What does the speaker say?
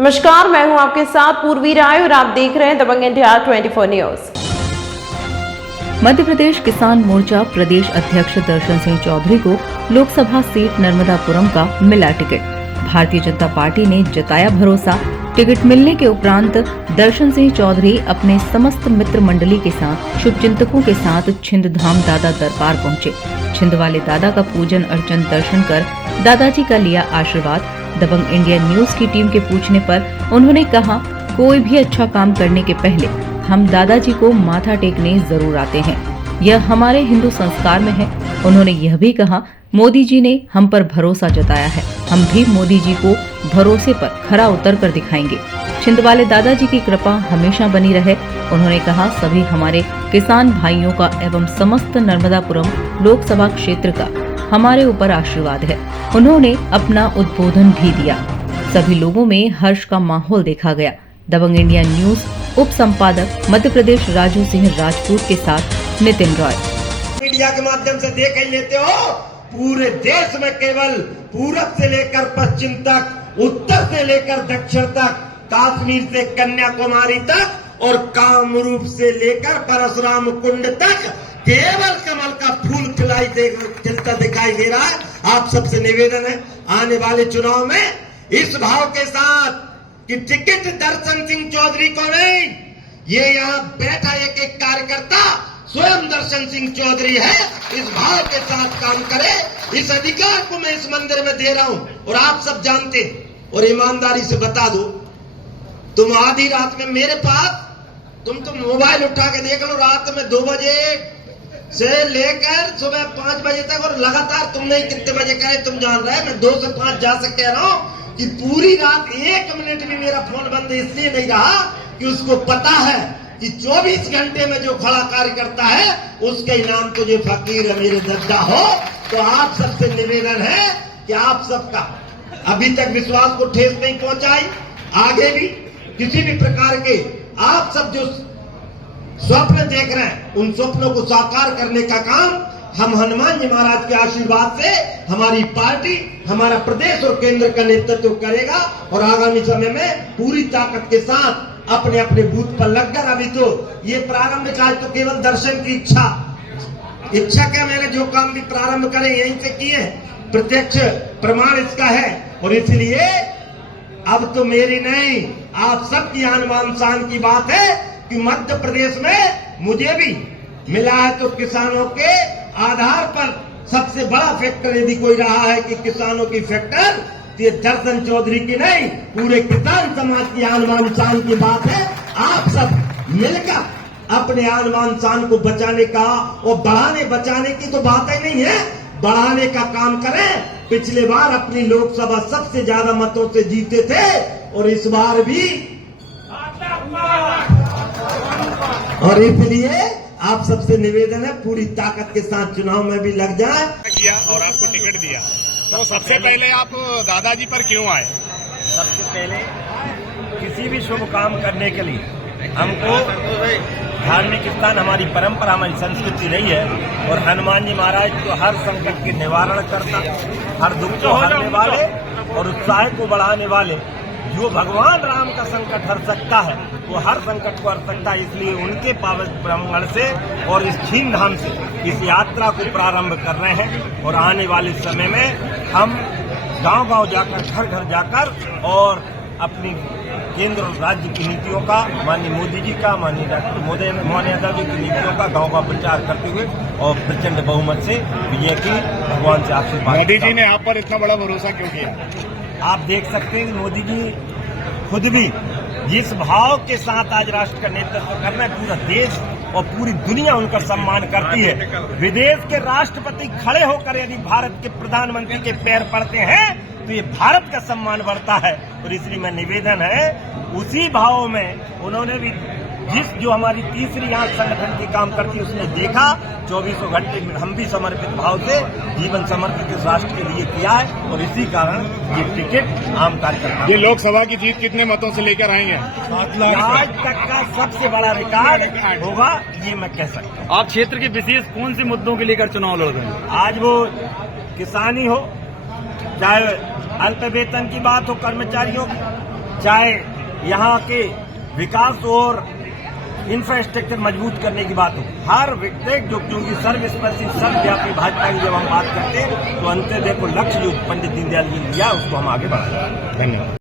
नमस्कार, मैं हूं आपके साथ पूर्वी राय और आप देख रहे हैं दबंग इंडिया 24 न्यूज। मध्य प्रदेश किसान मोर्चा प्रदेश अध्यक्ष दर्शन सिंह चौधरी को लोकसभा सीट नर्मदापुरम का मिला टिकट। भारतीय जनता पार्टी ने जताया भरोसा। टिकट मिलने के उपरांत दर्शन सिंह चौधरी अपने समस्त मित्र मंडली के साथ शुभचिंतकों के साथ छिंदधाम दादा दरबार पहुंचे। छिंद वाले दादा का पूजन अर्चन दर्शन कर दादाजी का लिया आशीर्वाद। दबंग इंडिया न्यूज की टीम के पूछने पर उन्होंने कहा, कोई भी अच्छा काम करने के पहले हम दादाजी को माथा टेकने जरूर आते हैं, यह हमारे हिंदू संस्कार में है। उन्होंने यह भी कहा, मोदी जी ने हम पर भरोसा जताया है, हम भी मोदी जी को भरोसे पर खरा उतर कर दिखाएंगे। छिंद वाले दादाजी की कृपा हमेशा बनी रहे। उन्होंने कहा, सभी हमारे किसान भाइयों का एवं समस्त नर्मदापुरम लोकसभा क्षेत्र का हमारे ऊपर आशीर्वाद है। उन्होंने अपना उद्बोधन भी दिया। सभी लोगों में हर्ष का माहौल देखा गया। दबंग इंडिया न्यूज उप संपादक मध्य प्रदेश राजू सिंह राजपूत के साथ नितिन रॉय। मीडिया के माध्यम से देख ही लेते हो, पूरे देश में केवल पूरब से लेकर पश्चिम तक, उत्तर से लेकर दक्षिण तक, कश्मीर से कन्याकुमारी तक और कामरूप से लेकर परशुराम कुंड तक केवल कमल का फूल खिलता दिखाई दे रहा है। आप सबसे निवेदन है, आने वाले चुनाव में इस भाव के साथ कि टिकट दर्शन सिंह चौधरी को नहीं, ये यहाँ बैठा एक कार्यकर्ता स्वयं दर्शन सिंह चौधरी है, इस भाव के साथ काम करे। इस अधिकार को मैं इस मंदिर में दे रहा हूं और आप सब जानते हैं। और ईमानदारी से बता दो, तुम आधी रात में मेरे पास तुम मोबाइल उठा के देख लो, रात में 2 बजे से लेकर सुबह 5 बजे तक और लगातार तुमने कितने बजे करे तुम जान रहे हैं। मैं 2 से 5 जा सकते कह रहा हूं कि पूरी रात 1 मिनट भी मेरा फोन बंद इसलिए नहीं रहा कि उसको पता है कि 24 घंटे में जो खड़ा कार्य करता है उसके इनाम तुझे फकीर मेरे दद्दा हो। तो आप सबसे निवेदन है कि आप सबका अभी तक विश्वास को ठेस नहीं पहुंचाई, आगे भी किसी भी प्रकार के आप सब जो स्वप्न देख रहे हैं उन स्वप्नों को साकार करने का काम हम हनुमान जी महाराज के आशीर्वाद से हमारी पार्टी, हमारा प्रदेश और केंद्र का नेतृत्व करेगा और आगामी समय में पूरी ताकत के साथ अपने अपने बूथ पर लगकर, अभी तो ये प्रारंभ का तो केवल दर्शन की इच्छा क्या, मैंने जो काम भी प्रारंभ करे यहीं से किए, प्रत्यक्ष प्रमाण इसका है। और इसलिए अब तो मेरी नहीं, आप सबकी आन शान की बात है कि मध्य प्रदेश में मुझे भी मिला है तो किसानों के आधार पर सबसे बड़ा फैक्टर यदि कोई रहा है कि किसानों की फैक्टर, तो ये दर्शन चौधरी की नहीं, पूरे किसान समाज की आन शान की बात है। आप सब मिलकर अपने आन शान को बचाने का और बढ़ाने बचाने की तो बात ही नहीं है, बढ़ाने का काम करें। पिछले बार अपनी लोकसभा सबसे ज्यादा मतों से जीते थे और इस बार भी, और इसलिए आप सबसे निवेदन है पूरी ताकत के साथ चुनाव में भी लग जाए। किया और आपको टिकट दिया, तो सबसे पहले आप दादाजी पर क्यों आए? सबसे पहले किसी भी शुभ काम करने के लिए हमको धार्मिक स्थान, हमारी परंपरा, हमारी संस्कृति रही है और हनुमान जी महाराज तो हर संकट के निवारण करता, हर दुख को हरने वाले और उत्साह को बढ़ाने वाले, जो भगवान राम का संकट हर सकता है वो हर संकट को हर सकता है। इसलिए उनके पावन प्रांगण से और इस छीन धाम से इस यात्रा को प्रारंभ कर रहे हैं और आने वाले समय में हम गांव-गांव जाकर, घर घर जाकर और अपनी केंद्र और राज्य की नीतियों का, माननीय मोदी जी का, माननीय डॉक्टर मोहन यादव जी की नीतियों का गांव प्रचार करते हुए और प्रचंड बहुमत से विजय की भगवान से आशीर्वाद। मोदी जी ने आप पर इतना बड़ा भरोसा क्यों किया? आप देख सकते हैं कि मोदी जी खुद भी जिस भाव के साथ आज राष्ट्र का नेतृत्व कर रहे हैं, पूरा देश और पूरी दुनिया उनका सम्मान करती है। विदेश के राष्ट्रपति खड़े होकर यदि भारत के प्रधानमंत्री के पैर पड़ते हैं तो ये भारत का सम्मान बढ़ता है। और इसलिए मैं निवेदन है, उसी भाव में उन्होंने भी जो हमारी तीसरी आंख संगठन की काम करती है उसने देखा, 24 घंटे में हम भी समर्पित भाव से जीवन समर्पित इस राष्ट्र के लिए किया है और इसी कारण ये टिकट आम कार्यकर्ता। ये लोकसभा की जीत कितने मतों से लेकर आएंगे? 7 लाख आज तक का सबसे बड़ा रिकॉर्ड होगा, ये मैं कह सकता हूँ। आप क्षेत्र के विशेष कौन से मुद्दों को लेकर चुनाव लड़ रहे हैं? आज वो किसानी हो, चाहे अल्प वेतन की बात हो कर्मचारियों की, चाहे यहाँ के विकास और इंफ्रास्ट्रक्चर मजबूत करने की बात हो, हर व्यक्ति जो क्योंकि सर्वस्पर्शी सर्वव्यापी भाजपा की जब हम बात करते हैं तो अंत्योदय को लक्ष्य जो पंडित दीनदयाल जी ने लिया उसको हम आगे बढ़ाएंगे। धन्यवाद।